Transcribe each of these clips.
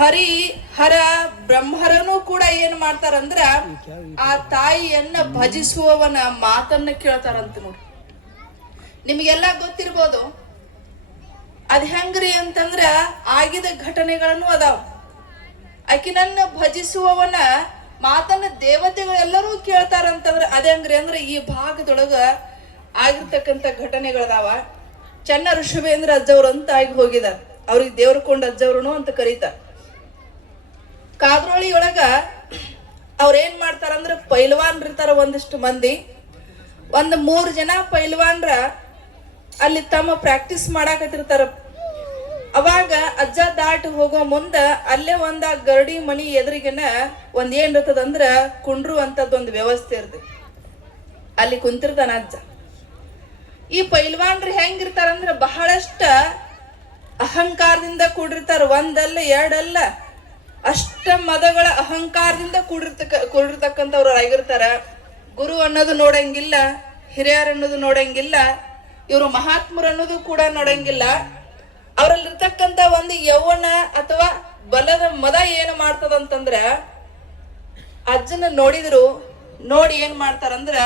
ಹರ ಬ್ರಹ್ಮರನು ಕೂಡ ಏನ್ ಮಾಡ್ತಾರಂದ್ರ ಆ ತಾಯಿಯನ್ನ ಭಜಿಸುವವನ ಮಾತನ್ನ ಕೇಳ್ತಾರಂತ ನೋಡಿ. ನಿಮ್ಗೆಲ್ಲ ಗೊತ್ತಿರ್ಬೋದು ಅದ್ ಹೆಂಗ್ರಿ ಅಂತಂದ್ರ ಆಗಿದ ಘಟನೆಗಳನ್ನು ಅದಾವ. ಆಕಿನನ್ನ ಭಜಿಸುವವನ ಮಾತನ್ನ ದೇವತೆಗಳೆಲ್ಲರೂ ಕೇಳ್ತಾರಂತಂದ್ರ ಅದೇ ಹೆಂಗ್ರಿ ಅಂದ್ರೆ ಈ ಭಾಗದೊಳಗ ಆಗಿರ್ತಕ್ಕಂಥ ಘಟನೆಗಳದಾವ. ಚನ್ನ ಋಷಭೇಂದ್ರ ಅಜ್ಜವ್ರು ಅಂತ ಆಗಿ ಹೋಗಿದಾರ. ಅವ್ರಿಗೆ ದೇವ್ರಕೊಂಡ ಅಜ್ಜವ್ರು ಅಂತ ಕರೀತಾರ. ಕಾದ್ರೋಳಿ ಒಳಗ ಅವ್ರ ಏನ್ ಮಾಡ್ತಾರಂದ್ರ ಪೈಲ್ವಾನ್ರ ಇರ್ತಾರ ಒಂದಿಷ್ಟು ಮಂದಿ. 3 ಜನ ಪೈಲ್ವಾನ್ರ ಅಲ್ಲಿ ತಮ್ಮ ಪ್ರಾಕ್ಟೀಸ್ ಮಾಡಾಕತ್ತಿರ್ತಾರ. ಅವಾಗ ಅಜ್ಜ ದಾಟಿ ಹೋಗೋ ಮುಂದ ಅಲ್ಲೇ ಒಂದ ಗರಡಿ ಮನಿ ಎದುರಿಗೆನ ಏನ್ ಇರ್ತದಂದ್ರ ಕುಂಡ್ರು ಅಂತದೊಂದು ವ್ಯವಸ್ಥೆ ಇರ್ತದೆ. ಅಲ್ಲಿ ಕುಂತಿರ್ತಾನ ಅಜ್ಜ. ಈ ಪೈಲ್ವಾನ್ರು ಹೆಂಗಿರ್ತಾರಂದ್ರ ಬಹಳಷ್ಟ ಅಹಂಕಾರದಿಂದ ಕೂಡಿರ್ತಾರ. ಒಂದಲ್ಲ ಎರಡಲ್ಲ, ಅಷ್ಟ ಮದಗಳ ಅಹಂಕಾರದಿಂದ ಕೂಡಿರ್ತಕ್ಕಂಥವ್ರು ಆಗಿರ್ತಾರ. ಗುರು ಅನ್ನೋದು ನೋಡಂಗಿಲ್ಲ, ಹಿರಿಯರ್ ಅನ್ನೋದು ನೋಡಂಗಿಲ್ಲ, ಇವರು ಮಹಾತ್ಮರು ಅನ್ನೋದು ಕೂಡ ನೋಡಂಗಿಲ್ಲ. ಅವರಲ್ಲಿರ್ತಕ್ಕಂಥ ಒಂದು ಯೌವನ ಅಥವಾ ಬಲದ ಮದ ಏನು ಮಾಡ್ತದಂತಂದ್ರ ಅಜ್ಜನ ನೋಡಿ ಏನ್ ಮಾಡ್ತಾರಂದ್ರ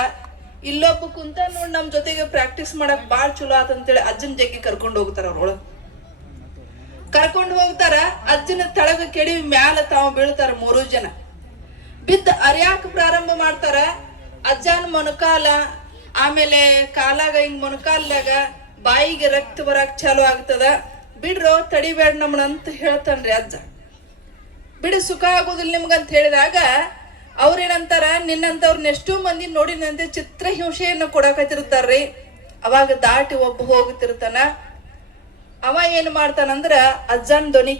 ಇಲ್ಲೊಬ್ಬ ಕುಂತ ನೋಡಿ ನಮ್ ಜೊತೆಗೆ ಪ್ರಾಕ್ಟೀಸ್ ಮಾಡಕ್ ಬಾಳ್ ಚಲೋ ಆತಂತೇಳಿ ಅಜ್ಜನ ಜಗ್ಗಿ ಕರ್ಕೊಂಡು ಹೋಗ್ತಾರ. ಅವ್ರೊಳಗ ಕರ್ಕೊಂಡು ಹೋಗ್ತಾರ. ಅಜ್ಜನ ತಳಗ ಕೆಡಿ ಮ್ಯಾಲ ತಾವು ಬೀಳ್ತಾರ. 3 ಜನ ಬಿದ್ದ ಅರ್ಯಾಕ ಪ್ರಾರಂಭ ಮಾಡ್ತಾರ. ಅಜ್ಜನ ಮೊಣಕಾಲ, ಆಮೇಲೆ ಕಾಲಾಗ ಹಿಂಗ್ ಮೊಣಕಾಲ್ದಾಗ ಬಾಯಿಗೆ ರಕ್ತ ಬರಾಕ್ ಚಾಲು ಆಗ್ತದ. ಬಿಡ್ರೋ ತಡಿಬೇಡ ನಮ್ಮನ ಅಂತ ಹೇಳ್ತಾನ್ರಿ ಅಜ್ಜ. ಬಿಡು ಸುಖ ಆಗೋದಿಲ್ಲ ನಿಮ್ಗಂತ ಹೇಳಿದಾಗ ಅವ್ರೇನಂತಾರ, ನಿನ್ನಂತವ್ರನ್ನ ಎಷ್ಟೋ ಮಂದಿ ನೋಡಿನಂತೆ ಚಿತ್ರ ಹಿಂಸೆಯನ್ನು ಕೊಡಕತ್ತಿರ್ತಾರ್ರಿ. ಅವಾಗ ದಾಟಿ ಒಬ್ಬ ಹೋಗ್ತಿರ್ತಾನ. ಅವ ಏನ್ ಮಾಡ್ತಾನಂದ್ರ ಅಜ್ಜನ್ ಧ್ವನಿ